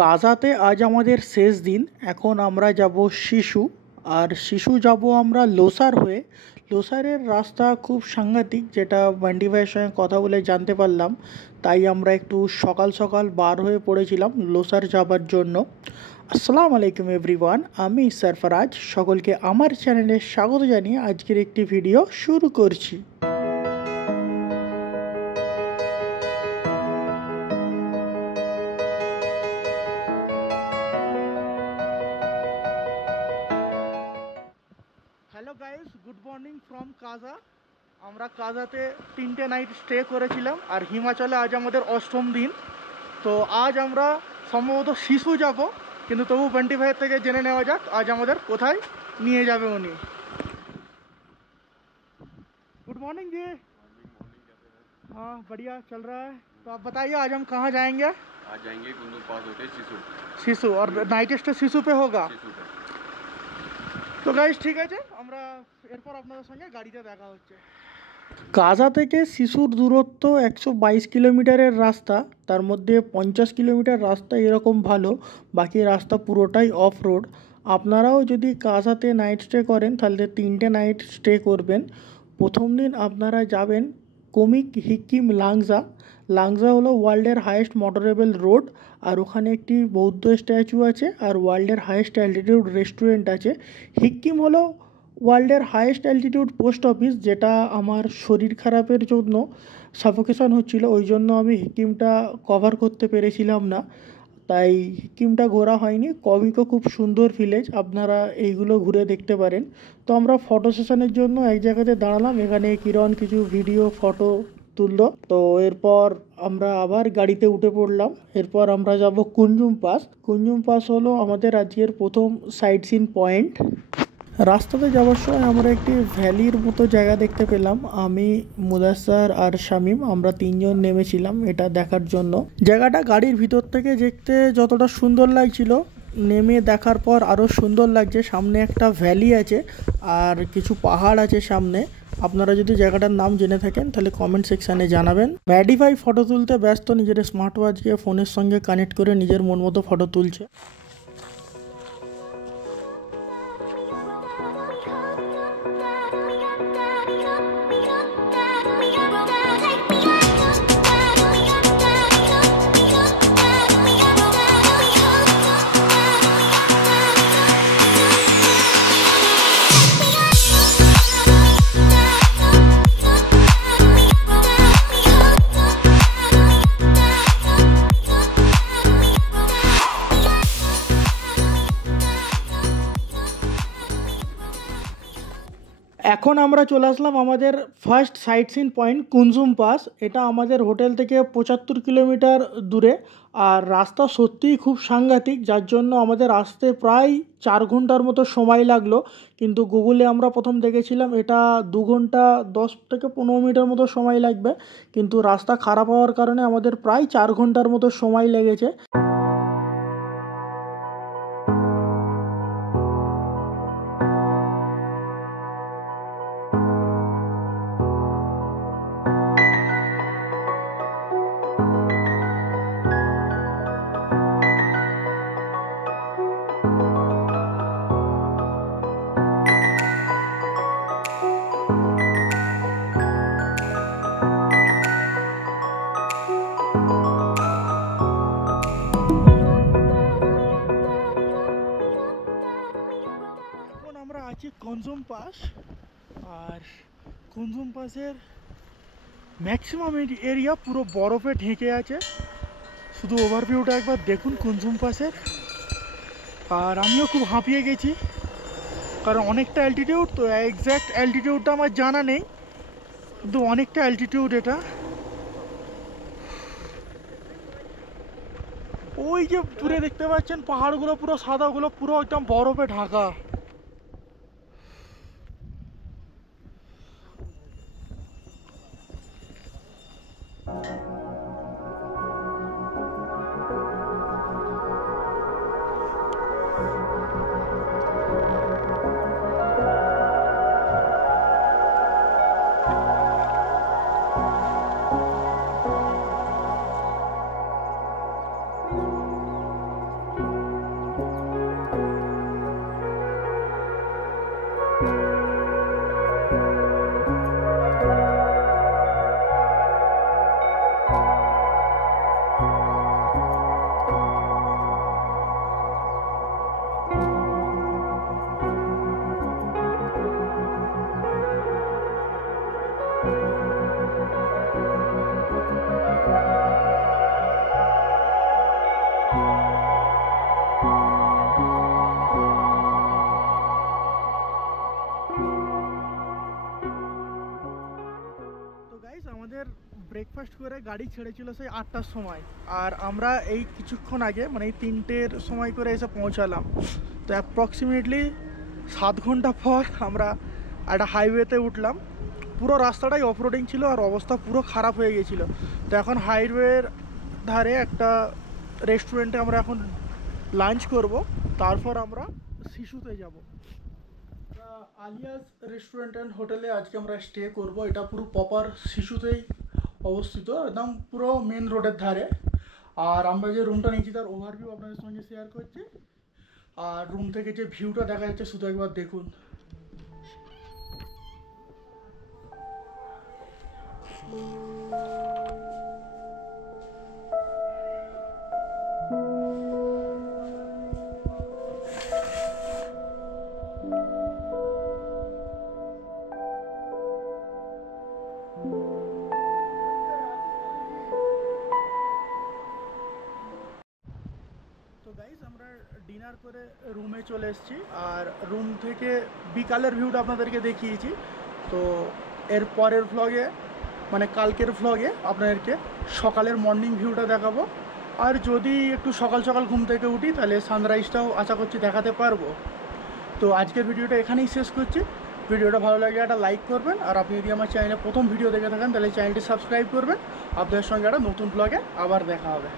কাজাতে আজ আমাদের শেষ দিন। এখন আমরা যাব শিশু, আর শিশু যাব আমরা লোসার হয়ে। লোসারের রাস্তা খুব সাংঘাতিক, যেটা বান্টি ভাইয়ের সঙ্গে কথা বলে জানতে পারলাম। তাই আমরা একটু সকাল সকাল বার হয়ে পড়েছিলাম লোসার যাবার জন্য। আসসালামু আলাইকুম এভরিওয়ান, আমি সরফরাজ। সকলকে আমার চ্যানেলে স্বাগত জানিয়ে আজকের একটি ভিডিও শুরু করছি। Hello guys, good morning from কাজা। আমরা কাজাতে 3টে নাইট স্টে করেছিলাম, আর হিমাচলে আজ আমাদের 8ম দিন। তো আজ আমরা সম্ভবত শিশু যাব, কিন্তু তবু বান্টি ভাইয়ের থেকে জেনে নেওয়া যাক আজ আমাদের কোথায় নিয়ে যাবে উনি। गुड मॉर्निंग जी। हाँ बढ़िया चल रहा है। तो आप बताइए आज हम कहाँ जाएंगे? आज जाएंगे कुंदू पास होते शिशु, और नाइट स्टे शिशु पे होगा। তো গাইস ঠিক আছে, আমরা এরপর আপনাদের সঙ্গে গাড়িতে দেখা হচ্ছে। কাজা থেকে শিশুর দূরত্ব 122 কিলোমিটারের রাস্তা, তার মধ্যে 50 কিলোমিটার রাস্তা এরকম ভালো, বাকি রাস্তা পুরোটাই অফ রোড। আপনারাও যদি কাজাতে নাইট স্টে করেন তাহলে 3টে নাইট স্টে করবেন। প্রথম দিন আপনারা যাবেন কোমিক হিকিম লাংজা। লাংজা হলো ওয়ার্ল্ডের হাইয়েস্ট মোটরেবল রোড, আর ওখানে একটি বৌদ্ধ স্ট্যাচু আছে, আর ওয়ার্ল্ডের হাইয়েস্ট অ্যালটিটিউড রেস্টুরেন্ট আছে। হিকিম হলো ওয়ার্ল্ডের হাইয়েস্ট অ্যালটিটিউড পোস্ট অফিস, যেটা আমার শরীর খারাপের জন্য সাফোকেশন হচ্ছিল, ওই জন্য আমি হিকিমটা কভার করতে পেরেছিলাম না, তাই হিকিমটা ঘোরা হয়নি। কমিকও খুব সুন্দর ভিলেজ, আপনারা এইগুলো ঘুরে দেখতে পারেন। তো আমরা ফটো সেশনের জন্য এক জায়গাতে দাঁড়ালাম, এখানে কিরণ কিছু ভিডিও ফটো তুললো। তো এরপর আমরা আবার গাড়িতে উঠে পড়লাম। এরপর আমরা যাব কুঞ্জুম পাস। কুঞ্জুম পাস হলো আমাদের আজকের প্রথম সাইট সিন পয়েন্ট। রাস্তাতে যাওয়ার সময় আমরা একটি ভ্যালির মতো জায়গা দেখতে পেলাম। আমি, মুদাস্সার আর শামীম, আমরা 3জন নেমেছিলাম এটা দেখার জন্য। জায়গাটা গাড়ির ভিতর থেকে দেখতে যতটা সুন্দর লাগছিল, নেমে দেখার পর আরও সুন্দর লাগছে। সামনে একটা ভ্যালি আছে আর কিছু পাহাড় আছে সামনে। আপনারা যদি জায়গাটার নাম জেনে থাকেন তাহলে কমেন্ট সেকশানে জানাবেন। ম্যাডি ভাই ফটো তুলতে ব্যস্ত, নিজের স্মার্ট ওয়াচকে ফোনের সঙ্গে কানেক্ট করে নিজের মন মতো ফটো তুলছে। এখন আমরা চলে আসলাম আমাদের first sightseeing point Kunzum pass. এটা আমাদের হোটেল থেকে 75 কিলোমিটার দূরে, আর রাস্তা সত্যিই খুব সাংঘাতিক, যার জন্য আমাদের আসতে প্রায় 4 ঘন্টার মতো সময় লাগলো। কিন্তু গুগলে আমরা প্রথম দেখেছিলাম এটা 2 ঘন্টা 10 থেকে 15 মিনিটের মতো সময় লাগবে, কিন্তু রাস্তা খারাপ হওয়ার কারণে আমাদের প্রায় 4 ঘন্টার মতো সময় লেগেছে। আমরা আছি কুঞ্জুম পাস, আর কুঞ্জুম পাসের ম্যাক্সিমাম এরিয়া পুরো বরফে ঢেকে আছে। শুধু ওভারভিউটা একবার দেখুন কুঞ্জুম পাসের। আর আমিও খুব হাঁপিয়ে গেছি, কারণ অনেকটা অ্যালটিটিউড, তো এক্স্যাক্ট অ্যালটিটিউডটা আমার জানা নেই, কিন্তু অনেকটা অ্যালটিটিউড এটা। ওই যে দূরে দেখতে পাচ্ছেন পাহাড়গুলো পুরো সাদা, ওগুলো পুরো একদম বরফে ঢাকা। ব্রেকফাস্ট করে গাড়ি ছেড়েছিল সেই 8টার সময়, আর আমরা এই কিছুক্ষণ আগে মানে এই 3টের সময় করে এসে পৌঁছালাম। তো অ্যাপ্রক্সিমেটলি 7 ঘন্টা পর আমরা একটা হাইওয়েতে উঠলাম। পুরো রাস্তাটাই অফরোডিং ছিল আর অবস্থা পুরো খারাপ হয়ে গিয়েছিলো। তো এখন হাইওয়ের ধারে একটা রেস্টুরেন্টে আমরা এখন লাঞ্চ করব, তারপর আমরা শিশুতে যাব। আলিয়াস রেস্টুরেন্ট অ্যান্ড হোটেলে আজকে আমরা স্টে করব। এটা পুরো প্রপার শিশুতেই অবস্থিত, একদম পুরো মেন রোডের ধারে। আর আমরা যে রুমটা নিয়েছি তার ওভারভিউ আপনাদের সঙ্গে শেয়ার করছি। আর রুম থেকে যে ভিউটা দেখা যাচ্ছে শুধু একবার দেখুন। তো গাইস আমরা ডিনার করে রুমে চলে এসেছি, আর রুম থেকে বিকালের ভিউটা আপনাদেরকে দেখিয়েছি। তো এর পরের ভ্লগে মানে কালকের ভ্লগে আপনাদেরকে সকালের মর্নিং ভিউটা দেখাবো। আর যদি একটু সকাল সকাল ঘুম থেকে উঠি তাহলে সানরাইজটাও আশা করছি দেখাতে পারবো। তো আজকের ভিডিওটা এখানেই শেষ করছি। ভিডিওটা ভালো লাগলে একটা লাইক করবেন, আর আপনি যদি আমার চ্যানেলে প্রথম ভিডিও দেখে থাকেন তাহলে চ্যানেলটি সাবস্ক্রাইব করবেন। আপনাদের সঙ্গে একটা নতুন ভ্লগে আবার দেখা হবে।